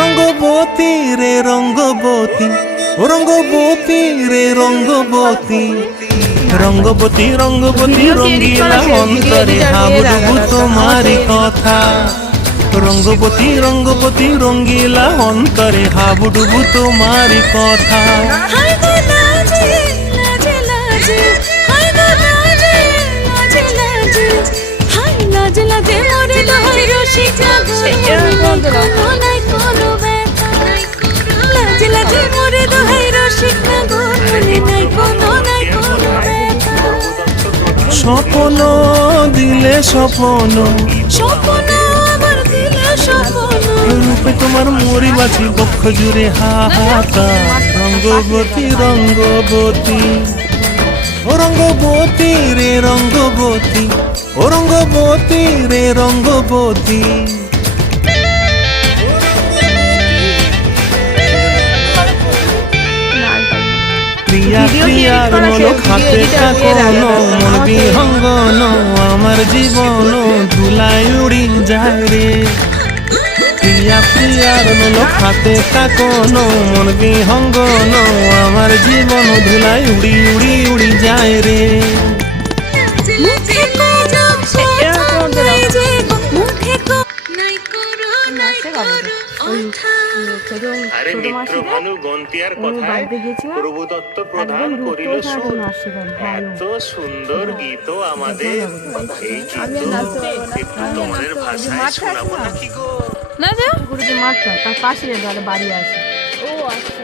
রঙ্গবতী রে রঙ্গবতী, রঙ্গবতী রে রঙ্গবতী, রঙ্গবতী রঙ্গবতী রঙ্গিলা অন্তরে হাবুডুবু তোমারি কথা। রঙ্গবতী রঙ্গবতী রঙ্গিলা অন্তরে হাবুডুবু তোমারি কথা। স্বপ্ন দিলে স্বপ্ন, রূপে তোমার মরি বাছি বক্ষ জুড়ে হাহাকার। রঙ্গবতী রঙ্গবতী, ও রঙ্গবতী রে রঙ্গবতী, ও রঙ্গবতী রে রঙ্গবতী। প্রিয়া প্রিয়ার মলক হাতে কাকন, মন বিহঙ্গন আমার জীবন ধুলায় উড়ি যায় রে। প্রিয়া প্রিয়ার মলক হাতে কাকন, মন বিহঙ্গন আমার জীবন ধুলায় উড়ি উড়ি উড়ি যায় রে। আরে মিত্র ভানু গন্তিয়ার কথায় প্রভু দত্ত প্রধান করিল সুর। এত সুন্দর গীত আমাদের, এই গীত একটু তোমাদের ভাষায় শোনাবো নাকি গো? না যা মাঠটা তার পাশে বাড়ি আছে। ও আচ্ছা।